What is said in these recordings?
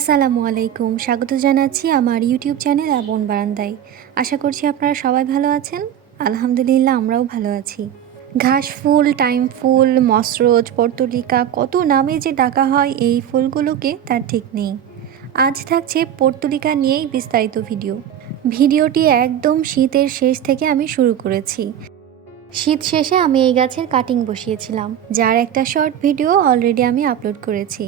আসসালামু আলাইকুম। স্বাগত জানাচ্ছি আমার ইউটিউব চ্যানেল আবন বারান্দায়। আশা করছি আপনারা সবাই ভালো আছেন। আলহামদুলিল্লাহ, আমরাও ভালো আছি। ঘাস ফুল, টাইম ফুল, মসরোজ, পর্তুলিকা, কত নামে যে ডাকা হয় এই ফুলগুলোকে তার ঠিক নেই। আজ থাকছে পর্তুলিকা নিয়েই বিস্তারিত ভিডিও। ভিডিওটি একদম শীতের শেষ থেকে আমি শুরু করেছি। শীত শেষে আমি এই গাছের কাটিং বসিয়েছিলাম, যার একটা শর্ট ভিডিও অলরেডি আমি আপলোড করেছি।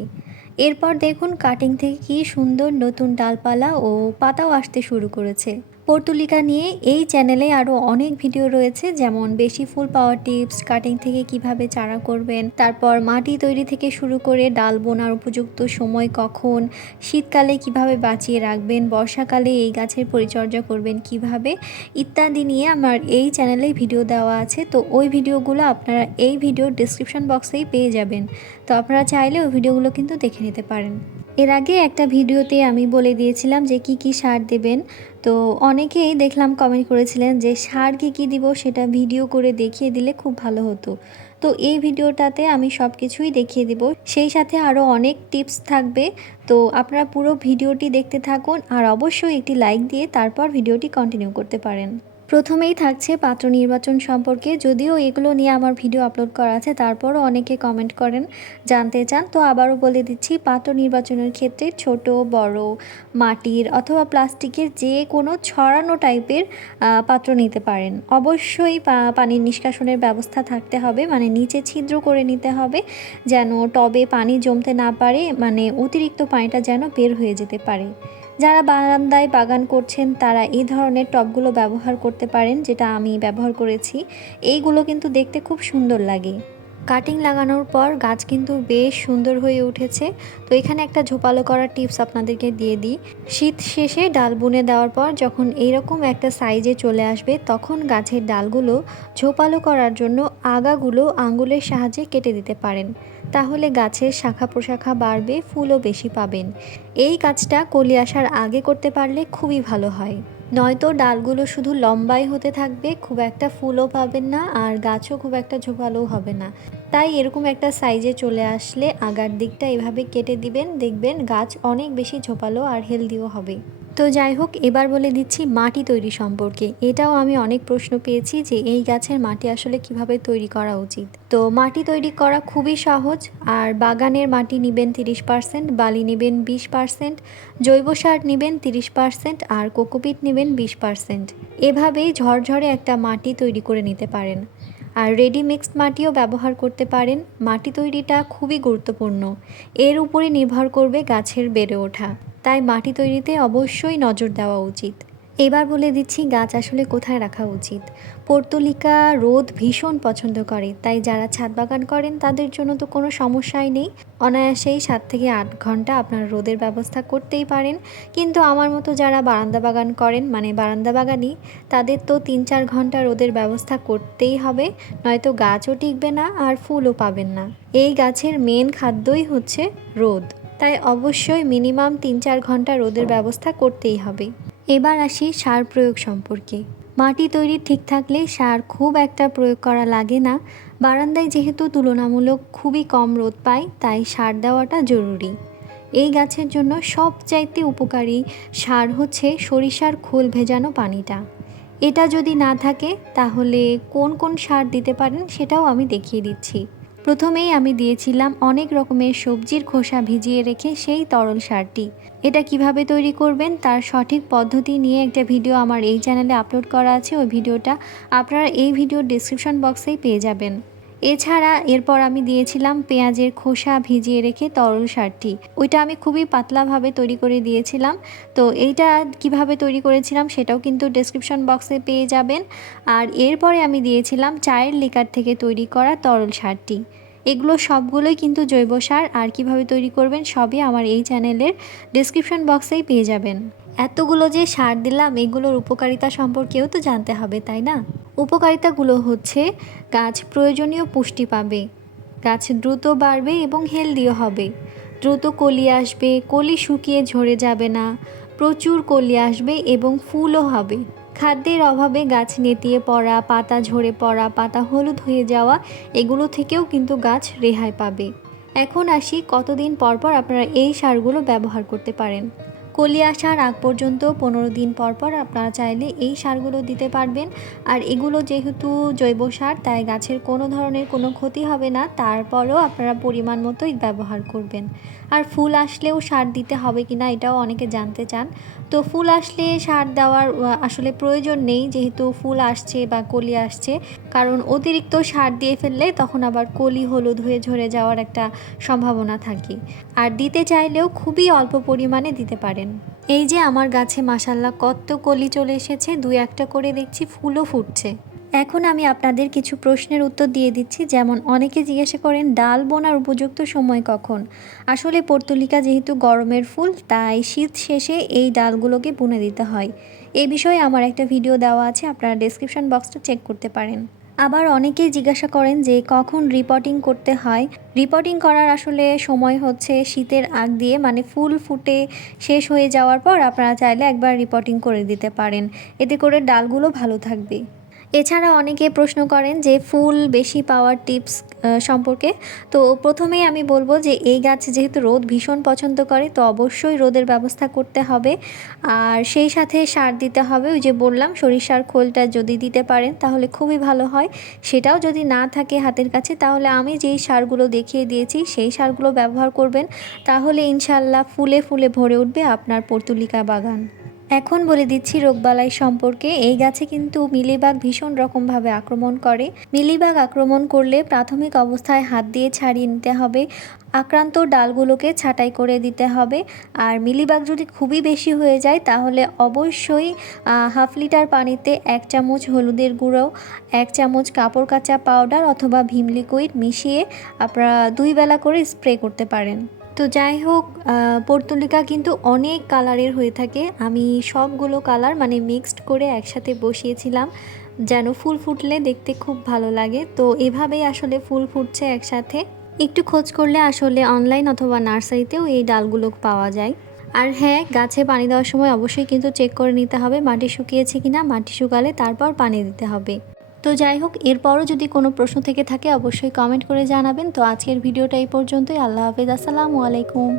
এরপর দেখুন কাটিং থেকে কি সুন্দর নতুন ডালপালা ও পাতাও আসতে শুরু করেছে। পর্তুলিকা নিয়ে এই চ্যানেলে আরও অনেক ভিডিও রয়েছে, যেমন বেশি ফুল পাওয়ার টিপস, কাটিং থেকে কীভাবে চারা করবেন, তারপর মাটি তৈরি থেকে শুরু করে ডাল বোনার উপযুক্ত সময় কখন, শীতকালে কীভাবে বাঁচিয়ে রাখবেন, বর্ষাকালে এই গাছের পরিচর্যা করবেন কীভাবে, ইত্যাদি নিয়ে আমার এই চ্যানেলে ভিডিও দেওয়া আছে। তো ওই ভিডিওগুলো আপনারা এই ভিডিওর ডিসক্রিপশন বক্সেই পেয়ে যাবেন। তো আপনারা চাইলে ওই ভিডিওগুলো কিন্তু দেখে নিতে পারেন। এর আগে একটা ভিডিওতে আমি বলে দিয়েছিলাম যে কি কি সার দেবেন। তো অনেকেই দেখলাম কমেন্ট করেছিলেন যে সার কী কী দিব সেটা ভিডিও করে দেখিয়ে দিলে খুব ভালো হতো। তো এই ভিডিওটাতে আমি সব কিছুই দেখিয়ে দিব। সেই সাথে আরও অনেক টিপস থাকবে। তো আপনারা পুরো ভিডিওটি দেখতে থাকুন আর অবশ্যই একটি লাইক দিয়ে তারপর ভিডিওটি কন্টিনিউ করতে পারেন। প্রথমেই থাকছে পাত্র নির্বাচন সম্পর্কে। যদিও এগুলো নিয়ে আমার ভিডিও আপলোড করা আছে, তারপরও অনেকে কমেন্ট করেন, জানতে চান। তো আবারও বলে দিচ্ছি, পাত্র নির্বাচনের ক্ষেত্রে ছোট, বড়, মাটির অথবা প্লাস্টিকের যে কোনো ছড়ানো টাইপের পাত্র নিতে পারেন। অবশ্যই পানির নিষ্কাশনের ব্যবস্থা থাকতে হবে মানে নিচে ছিদ্র করে নিতে হবে, যেন টবে পানি জমতে না পারে মানে অতিরিক্ত পানিটা যেন বের হয়ে যেতে পারে। যারা বারান্দায় বাগান করছেন, তারা এই ধরনের টবগুলো ব্যবহার করতে পারেন, যেটা আমি ব্যবহার করেছি। এইগুলো কিন্তু দেখতে খুব সুন্দর লাগে। কাটিং লাগানোর পর গাছ কিন্তু বেশ সুন্দর হয়ে উঠেছে। তো এখানে একটা ঝোপালো করার টিপস আপনাদেরকে দিয়ে দিই। শীত শেষে ডাল বুনে দেওয়ার পর যখন এইরকম একটা সাইজে চলে আসবে, তখন গাছের ডালগুলো ঝোপালো করার জন্য আগাগুলো আঙ্গুলের সাহায্যে কেটে দিতে পারেন। তাহলে গাছের শাখা প্রশাখা বাড়বে, ফুলও বেশি পাবেন। এই কাজটা কলি আসার আগে করতে পারলে খুবই ভালো হয়। নয়তো ডালগুলো শুধু লম্বাই হতে থাকবে, খুব একটা ফুলও পাবেন না আর গাছও খুব একটা ঝোপালোও হবে না। তাই এরকম একটা সাইজে চলে আসলে আগার দিকটা এভাবে কেটে দিবেন, দেখবেন গাছ অনেক বেশি ঝোপালো আর হেলদিও হবে। তো যাই হোক, এবার বলে দিচ্ছি মাটি তৈরি সম্পর্কে। এটাও আমি অনেক প্রশ্ন পেয়েছি যে এই গাছের মাটি আসলে কীভাবে তৈরি করা উচিত। তো মাটি তৈরি করা খুবই সহজ, আর বাগানের মাটি নেবেন তিরিশ পার্সেন্ট, বালি নেবেন বিশ পার্সেন্ট, জৈব সার নেবেন তিরিশ পার্সেন্ট, আর কোকোপিট নেবেন বিশ পার্সেন্ট। এভাবেই ঝরঝরে একটা মাটি তৈরি করে নিতে পারেন। আর রেডি মিক্সড মাটিও ব্যবহার করতে পারেন। মাটি তৈরিটা খুবই গুরুত্বপূর্ণ। এর উপরে নির্ভর করবে গাছের বেড়ে ওঠা। তাই মাটি তৈরিতে অবশ্যই নজর দেওয়া উচিত। এবার বলে দিচ্ছি গাছ আসলে কোথায় রাখা উচিত। পর্তলিকা রোদ ভীষণ পছন্দ করে, তাই যারা ছাদ বাগান করেন তাদের জন্য তো কোনো সমস্যাই নেই। অনায়াসেই সাত থেকে আট ঘণ্টা আপনার রোদের ব্যবস্থা করতেই পারেন। কিন্তু আমার মতো যারা বারান্দা বাগান করেন মানে বারান্দা বাগানি, তাদের তো তিন চার ঘণ্টা রোদের ব্যবস্থা করতেই হবে, নয়তো গাছও টিকবে না আর ফুলও পাবেন না। এই গাছের মেন খাদ্যই হচ্ছে রোদ। তাই অবশ্যই মিনিমাম তিন চার ঘণ্টা রোদের ব্যবস্থা করতেই হবে। এবার আসি সার প্রয়োগ সম্পর্কে। মাটি তৈরি ঠিক থাকলে সার খুব একটা প্রয়োগ করা লাগে না। বারান্দায় যেহেতু তুলনামূলক খুবই কম রোদ পায়, তাই সার দেওয়াটা জরুরি। এই গাছের জন্য সবচাইতে উপকারী সার হচ্ছে সরিষার খোল ভেজানো পানিটা। এটা যদি না থাকে, তাহলে কোন কোন সার দিতে পারেন সেটাও আমি দেখিয়ে দিচ্ছি। প্রথমেই আমি দিয়েছিলাম অনেক রকমের সবজির খোসা ভিজিয়ে রেখে সেই তরল সারটি। এটা কীভাবে তৈরি করবেন তার সঠিক পদ্ধতি নিয়ে একটা ভিডিও আমার এই চ্যানেলে আপলোড করা আছে। ওই ভিডিওটা আপনারা এই ভিডিওর ডিসক্রিপশন বক্সেই পেয়ে যাবেন। এছাড়া এরপর আমি দিয়েছিলাম পেঁয়াজের খোসা ভিজিয়ে রেখে তরল সারটি। ওইটা আমি খুবই পাতলাভাবে তৈরি করে দিয়েছিলাম। তো এইটা কীভাবে তৈরি করেছিলাম সেটাও কিন্তু ডেসক্রিপশন বক্সে পেয়ে যাবেন। আর এরপরে আমি দিয়েছিলাম চায়ের লিকার থেকে তৈরি করা তরল সারটি। এগুলো সবগুলোই কিন্তু জৈব সার আর কীভাবে তৈরি করবেন সবই আমার এই চ্যানেলের ডিসক্রিপশন বক্সেই পেয়ে যাবেন। এতগুলো যে সার দিলাম, এগুলোর উপকারিতা সম্পর্কেও তো জানতে হবে, তাই না? উপকারিতাগুলো হচ্ছে, গাছ প্রয়োজনীয় পুষ্টি পাবে, গাছ দ্রুত বাড়বে এবং হেলদিও হবে। দ্রুত কলি আসবে, কলি শুকিয়ে ঝরে যাবে না, প্রচুর কলি আসবে এবং ফুলও হবে। খাদ্যের অভাবে গাছ নেতিয়ে পড়া, পাতা ঝরে পড়া, পাতা হলুদ হয়ে যাওয়া, এগুলো থেকেও কিন্তু গাছ রেহাই পাবে। এখন আসি কতদিন পর পর আপনারা এই সারগুলো ব্যবহার করতে পারেন। কলি আসার আগ পর্যন্ত পনেরো দিন পর পর আপনারা চাইলে এই সারগুলো দিতে পারবেন। আর এগুলো যেহেতু জৈব সার, তাই গাছের কোনো ধরনের কোনো ক্ষতি হবে না, তারপরেও আপনারা পরিমাণ মতোই ব্যবহার করবেন। আর ফুল আসলেও সার দিতে হবে কি না এটাও অনেকে জানতে চান। তো ফুল আসলে সার দেওয়ার আসলে প্রয়োজন নেই, যেহেতু ফুল আসছে বা কলি আসছে। কারণ অতিরিক্ত সার দিয়ে ফেললে তখন আবার কলি হলুদ হয়ে ঝরে যাওয়ার একটা সম্ভাবনা থাকে। আর দিতে চাইলেও খুবই অল্প পরিমাণে দিতে পারেন। এই যে আমার গাছে মাসাল্লাহ কত কলি চলে এসেছে, দুই একটা করে দেখছি, ফুলও ফুটছে। এখন আমি আপনাদের কিছু প্রশ্নের উত্তর দিয়ে দিচ্ছি, যেমন অনেকে জিজ্ঞাসা করেন, ডাল বোনার উপযুক্ত সময় কখন? আসলে পর্তুলিকা যেহেতু গরমের ফুল, তাই শীত শেষে এই ডালগুলোকে বুনে দিতে হয়। এ বিষয়ে আমার একটা ভিডিও দেওয়া আছে, আপনারা ডেসক্রিপশন বক্সটা চেক করতে পারেন। আবার অনেকেই জিজ্ঞাসা করেন যে কখন রিপোর্টিং করতে হয়। রিপোর্টিং করার আসলে সময় হচ্ছে শীতের আগ দিয়ে মানে ফুল ফুটে শেষ হয়ে যাওয়ার পর আপনারা চাইলে একবার রিপোর্টিং করে দিতে পারেন। এতে করে ডালগুলো ভালো থাকবে। এছাড়া অনেকে প্রশ্ন করেন যে ফুল বেশি পাওয়ার টিপস সম্পর্কে। তো প্রথমেই আমি বলব যে এই গাছ যেহেতু রোদ ভীষণ পছন্দ করে, তো অবশ্যই রোদের ব্যবস্থা করতে হবে। আর সেই সাথে সার দিতে হবে, ওই যে বললাম সরিষার খোলটা যদি দিতে পারেন তাহলে খুবই ভালো হয়। সেটাও যদি না থাকে হাতের কাছে তাহলে আমি যেই সারগুলো দেখিয়ে দিয়েছি সেই সারগুলো ব্যবহার করবেন। তাহলে ইনশাল্লাহ ফুলে ফুলে ভরে উঠবে আপনার পর্তুলিকা বাগান। এখন বলে দিচ্ছি, রোগবালাই সম্পর্কে এই গাছে কিন্তু মিলিবাগ ভীষণ রকমভাবে আক্রমণ করে। মিলিবাগ আক্রমণ করলে প্রাথমিক অবস্থায় হাত দিয়ে ছাড়িয়ে নিতে হবে, আক্রান্ত ডালগুলোকে ছাঁটাই করে দিতে হবে। আর মিলিবাগ যদি খুবই বেশি হয়ে যায়, তাহলে অবশ্যই হাফ লিটার পানিতে এক চামচ হলুদের গুঁড়ো, এক চামচ কাপড় কাচা পাউডার অথবা ভীম লিকুইড মিশিয়ে আপনারা দুই বেলা করে স্প্রে করতে পারেন। তো যাই হোক পর্তুলিকা কিন্তু অনেক কালারের হয়ে থাকে। আমি সবগুলো কালার মানে মিক্সড করে একসাথে বসিয়েছিলাম, যেন ফুল ফুটলে দেখতে খুব ভালো লাগে। তো এভাবেই আসলে ফুল ফুটছে একসাথে। একটু খোঁজ করলে আসলে অনলাইন অথবা নার্সারিতেও এই ডালগুলো পাওয়া যায়। আর হ্যাঁ গাছে পানি দেওয়ার সময় অবশ্যই কিন্তু চেক করে নিতে হবে, মাটি শুকিয়েছে কিনা, মাটি শুকালে তারপর পানি দিতে হবে। তো যাই হোক, এরপরও যদি কোনো প্রশ্ন থেকে থাকে, অবশ্যই কমেন্ট করে জানাবেন। তো আজকের ভিডিওটা এই পর্যন্তই। আল্লাহ হাফেজ। আসসালামু আলাইকুম।